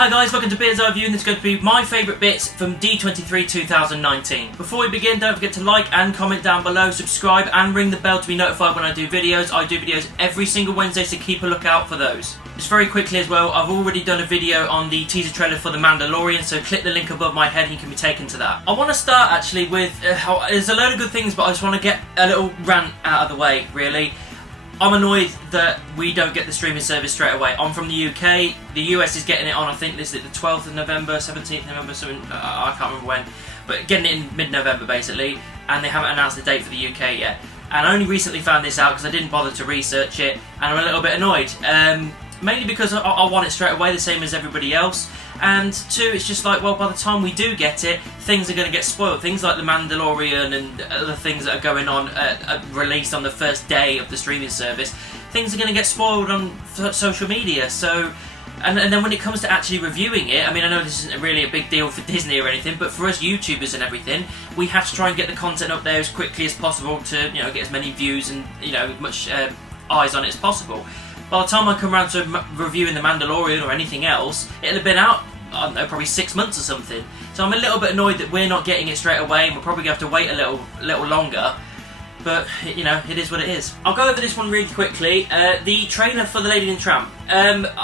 Hi guys, welcome to Beard's Eye View, and this is going to be my favourite bits from D23 2019. Before we begin, don't forget to like and comment down below, subscribe and ring the bell to be notified when I do videos. I do videos every single Wednesday, so keep a lookout for those. Just very quickly as well, I've already done a video on the teaser trailer for The Mandalorian, so click the link above my head and you can be taken to that. I want to start actually with, there's a load of good things, but I just want to get a little rant out of the way, really. I'm annoyed that we don't get the streaming service straight away. I'm from the UK, the US is getting it on, I think this is the 12th of November, 17th of November, something, I can't remember when, but getting it in mid-November basically, and they haven't announced the date for the UK yet. And I only recently found this out because I didn't bother to research it, and I'm a little bit annoyed. Mainly because I want it straight away, the same as everybody else, and two, it's just like, well, by the time we do get it, things are going to get spoiled. Things like The Mandalorian and other things that are going on, released on the first day of the streaming service, things are going to get spoiled on social media, so... And then when it comes to actually reviewing it, I mean, I know this isn't really a big deal for Disney or anything, but for us YouTubers and everything, we have to try and get the content up there as quickly as possible to, you know, get as many views and, you know, much eyes on it as possible. By the time I come around to reviewing The Mandalorian or anything else, it'll have been out, I don't know, probably 6 months or something. So I'm a little bit annoyed that we're not getting it straight away, and we're probably going to have to wait a little longer. But, you know, it is what it is. I'll go over this one really quickly. The trailer for the Lady And The Tramp.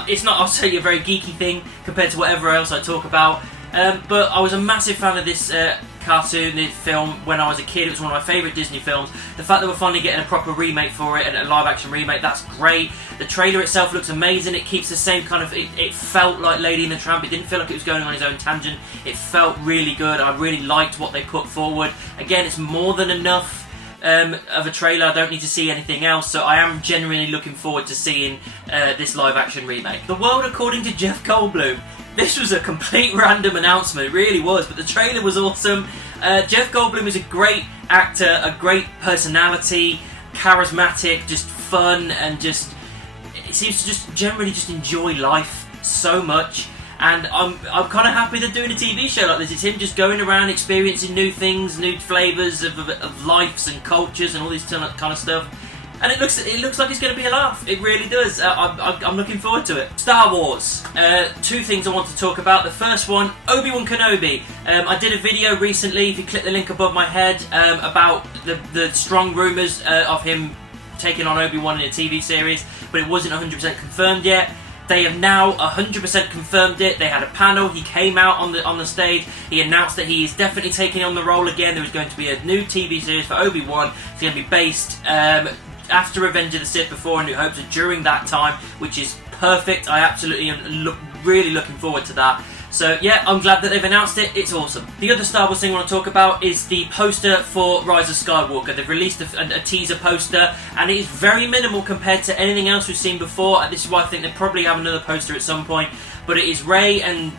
It's not, I'll say, a very geeky thing compared to whatever else I talk about. But I was a massive fan of this cartoon, this film, when I was a kid. It was one of my favourite Disney films. The fact that we're finally getting a proper remake for it, and a live-action remake, that's great. The trailer itself looks amazing. It keeps the same kind of... It felt like Lady And The Tramp. It didn't feel like it was going on its own tangent. It felt really good. I really liked what they put forward. Again, it's more than enough of a trailer. I don't need to see anything else, so I am genuinely looking forward to seeing this live-action remake. The World According to Jeff Goldblum. This was a complete random announcement, it really was, but the trailer was awesome. Jeff Goldblum is a great actor, a great personality, charismatic, just fun, and just... It seems to just generally just enjoy life so much. And I'm kind of happy they're doing a TV show like this. It's him just going around experiencing new things, new flavours of lives and cultures and all this kind of stuff. And it looks like it's going to be a laugh. It really does. I'm looking forward to it. Star Wars. Two things I want to talk about. The first one, ObiWan Kenobi. I did a video recently, if you click the link above my head, about the strong rumours of him taking on Obi-Wan in a TV series, but it wasn't 100% confirmed yet. They have now 100% confirmed it. They had a panel. He came out on the stage. He announced that he is definitely taking on the role again. There is going to be a new TV series for Obi-Wan. It's going to be based after Revenge of the Sith, before A New Hope, so during that time, which is perfect. I absolutely am really looking forward to that. So yeah, I'm glad that they've announced it. It's awesome. The other Star Wars thing I want to talk about is the poster for Rise of Skywalker. They've released a teaser poster, and it is very minimal compared to anything else we've seen before. This is why I think they'll probably have another poster at some point. But it is Rey and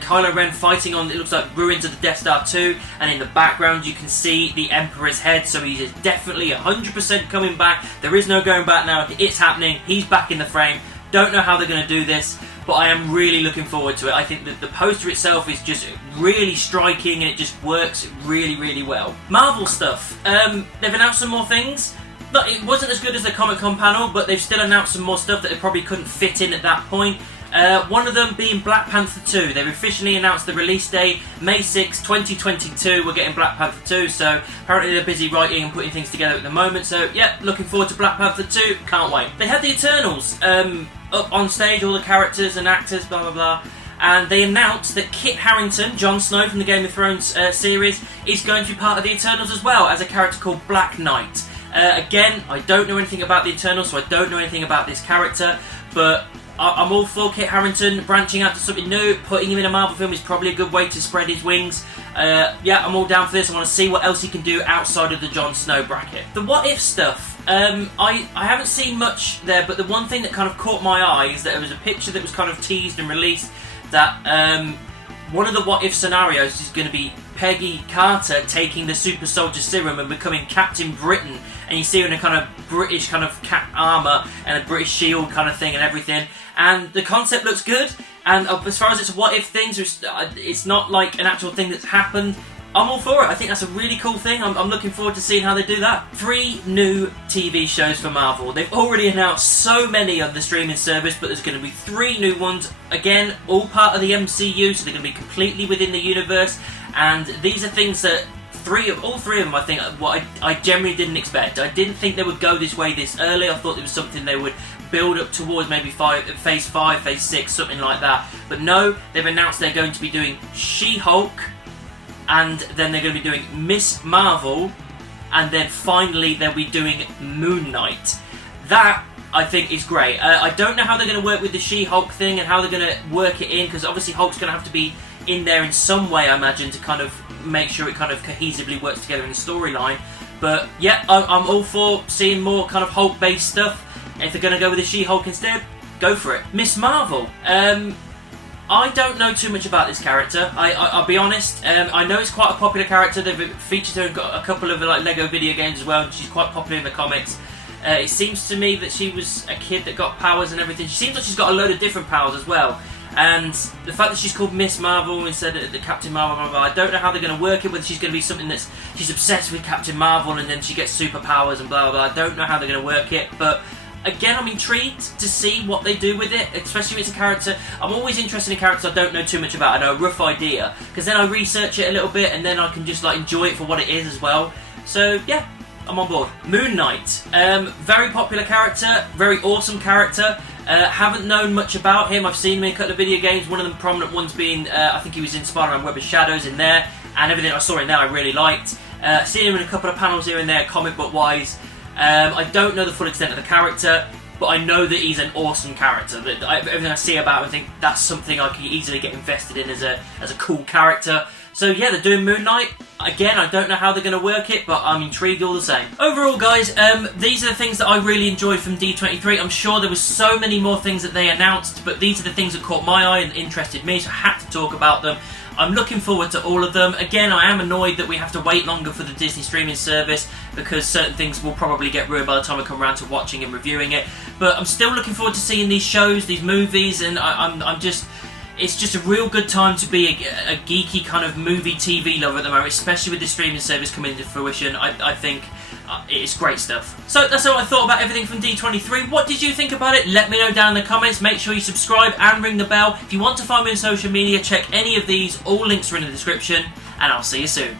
Kylo Ren fighting on, it looks like, ruins of the Death Star 2, and in the background you can see the Emperor's head, so he is definitely 100% coming back. There is no going back now. It's happening. He's back in the frame. Don't know how they're going to do this, but I am really looking forward to it. I think that the poster itself is just really striking, and it just works really, really well. Marvel stuff. They've announced some more things. It wasn't as good as the Comic-Con panel, but they've still announced some more stuff that they probably couldn't fit in at that point. One of them being Black Panther 2. They've officially announced the release date, May 6, 2022. We're getting Black Panther 2, so apparently they're busy writing and putting things together at the moment. So yeah, looking forward to Black Panther 2. Can't wait. They had the Eternals up on stage, all the characters and actors, blah blah blah. And they announced that Kit Harington, Jon Snow from the Game of Thrones series, is going to be part of the Eternals as well, as a character called Black Knight. Again, I don't know anything about the Eternals, so I don't know anything about this character, but I'm all for Kit Harington branching out to something new. Putting him in a Marvel film is probably a good way to spread his wings. Yeah, I'm all down for this. I want to see what else he can do outside of the Jon Snow bracket. The What If stuff. I haven't seen much there, but the one thing that kind of caught my eye is that there was a picture that was kind of teased and released that one of the What If scenarios is going to be Peggy Carter taking the super soldier serum and becoming Captain Britain, and you see her in a kind of British kind of cap armour and a British shield kind of thing and everything, and the concept looks good. And as far as it's a what if things, it's not like an actual thing that's happened, I'm all for it. I think that's a really cool thing. I'm looking forward to seeing how they do that. 3 new TV shows for Marvel. They've already announced so many on the streaming service, but there's going to be 3 new ones. Again, all part of the MCU, so they're going to be completely within the universe. And these are things that all three of them, I think, what I generally didn't expect. I didn't think they would go this way this early. I thought it was something they would build up towards, maybe Phase 5, Phase 6, something like that. But no, they've announced they're going to be doing She-Hulk, and then they're going to be doing Miss Marvel, and then finally they'll be doing Moon Knight. That, I think, is great. I don't know how they're going to work with the She-Hulk thing and how they're going to work it in, because obviously Hulk's going to have to be in there in some way, I imagine, to kind of make sure it kind of cohesively works together in the storyline. But yeah, I'm all for seeing more kind of Hulk-based stuff. If they're going to go with the She-Hulk instead, go for it. Miss Marvel. I don't know too much about this character. I'll be honest. I know it's quite a popular character. They've featured her in a couple of like Lego video games as well, and she's quite popular in the comics. It seems to me that she was a kid that got powers and everything. She seems like she's got a load of different powers as well. And the fact that she's called Miss Marvel instead of the Captain Marvel, blah, blah, blah, I don't know how they're going to work it, whether she's going to be something that's, she's obsessed with Captain Marvel and then she gets superpowers and blah, blah, blah. I don't know how they're going to work it, but again, I'm intrigued to see what they do with it, especially if it's a character. I'm always interested in characters I don't know too much about. I know a rough idea, because then I research it a little bit and then I can just like enjoy it for what it is as well. So yeah, I'm on board. Moon Knight, very popular character, very awesome character. Haven't known much about him. I've seen him in a couple of video games, one of the prominent ones being, I think he was in Spider-Man Web of Shadows in there, and everything I saw in there I really liked. Seen him in a couple of panels here and there, comic book wise. I don't know the full extent of the character, but I know that he's an awesome character. That everything I see about him, I think that's something I can easily get invested in as a cool character. So yeah, they're doing Moon Knight. Again, I don't know how they're going to work it, but I'm intrigued all the same. Overall, guys, these are the things that I really enjoyed from D23. I'm sure there was so many more things that they announced, but these are the things that caught my eye and interested me, so I had to talk about them. I'm looking forward to all of them. Again, I am annoyed that we have to wait longer for the Disney streaming service, because certain things will probably get ruined by the time I come around to watching and reviewing it. But I'm still looking forward to seeing these shows, these movies, and I'm just... It's just a real good time to be a geeky kind of movie TV lover at the moment, especially with the streaming service coming into fruition. I think it's great stuff. So that's all I thought about everything from D23. What did you think about it? Let me know down in the comments. Make sure you subscribe and ring the bell. If you want to find me on social media, check any of these. All links are in the description, and I'll see you soon.